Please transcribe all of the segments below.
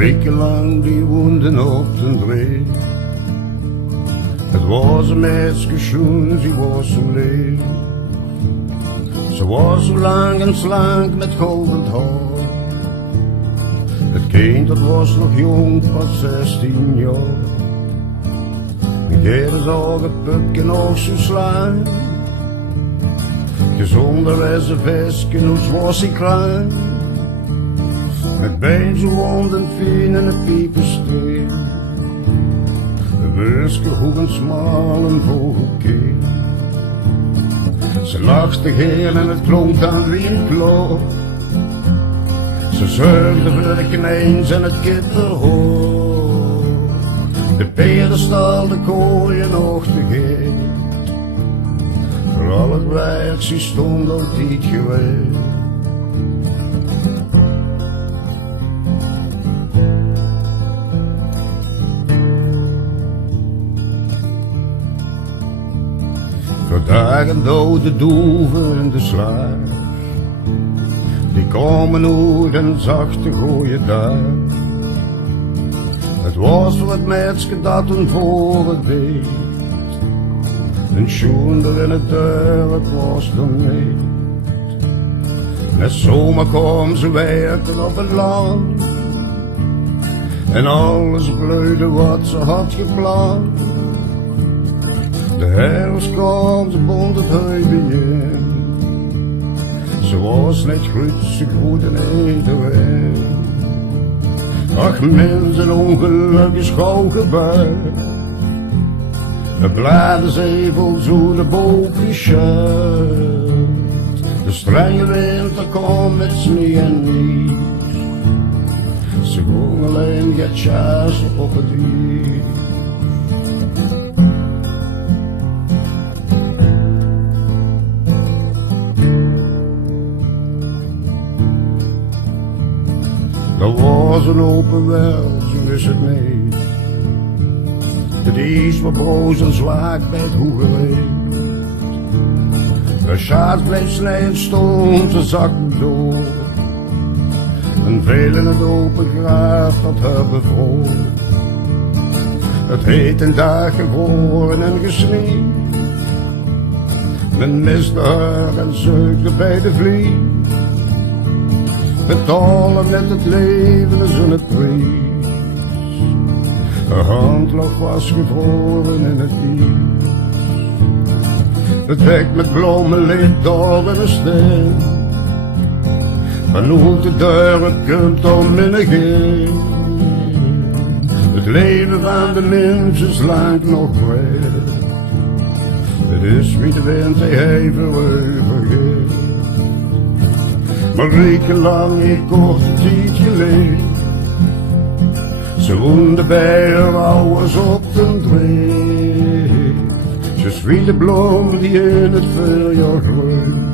wekenlang die woonden op den dree. Het was een meisje schoon, ze was zo leeg. Ze was zo lang en slank met golvend haar. Het kind dat was nog jong, pas 16 jaar. En jij zag het putje nog zo slaan. Gezonder was ze visken, hoe was ze klein. Met been zo rond en fijn en een piepensteel. Een busje hoe een smal en vogelkeel. Ze lachte heel en het klonk dan wie een klok. Ze zorgde voor de kneens en het kitterhoor. De perenstal, de kooien nog te geet. Voor al het werk, ze stond altijd geweest. Voor dagen dode doeven in de slaap. Die komen uit een zachte gooie dag. Het was voor het meisje dat een voren deed. Een schoender in het deur, het was dan niet. Net zomaar kwam ze werken op het land. En alles bloeide wat ze had gepland. De herfst kwam, ze bond het huidje. Ze was net goed, ze groeide iedereen. Ach mensen, ongeluk is gauw gebeurd. De bladerzevel zo de boven schuilt. De strenge winter kwam met sneeuw en ijs. Ze ging alleen getjas op het ijs. Er was een open wereld, zo is het niet. Het is wat broos en zwaak bij het hoegeleed. De schaat bleef snijden, stond de zakken door. En veel in het open graaf dat haar bevroor. Het heet een dag geboren en gesnied. Men miste haar en zeugde bij de vlieg. Betalen met het leven is een prijs. Haar handlag was gevroren in het diep. Het hek met bloemen ligt door in een steen. Vanuit de deur het kunt om in een geen. Het leven van de mens is lang nog breed. Het is wie de wind die even overgeeft. Maar wekenlang ik kort een tijd geleden. Ze woonde bij haar ouders op den dreef. Ze wie de bloem die in het voorjaar groeit.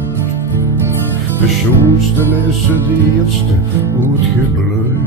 De schoonste is het eerste goed gebloeid.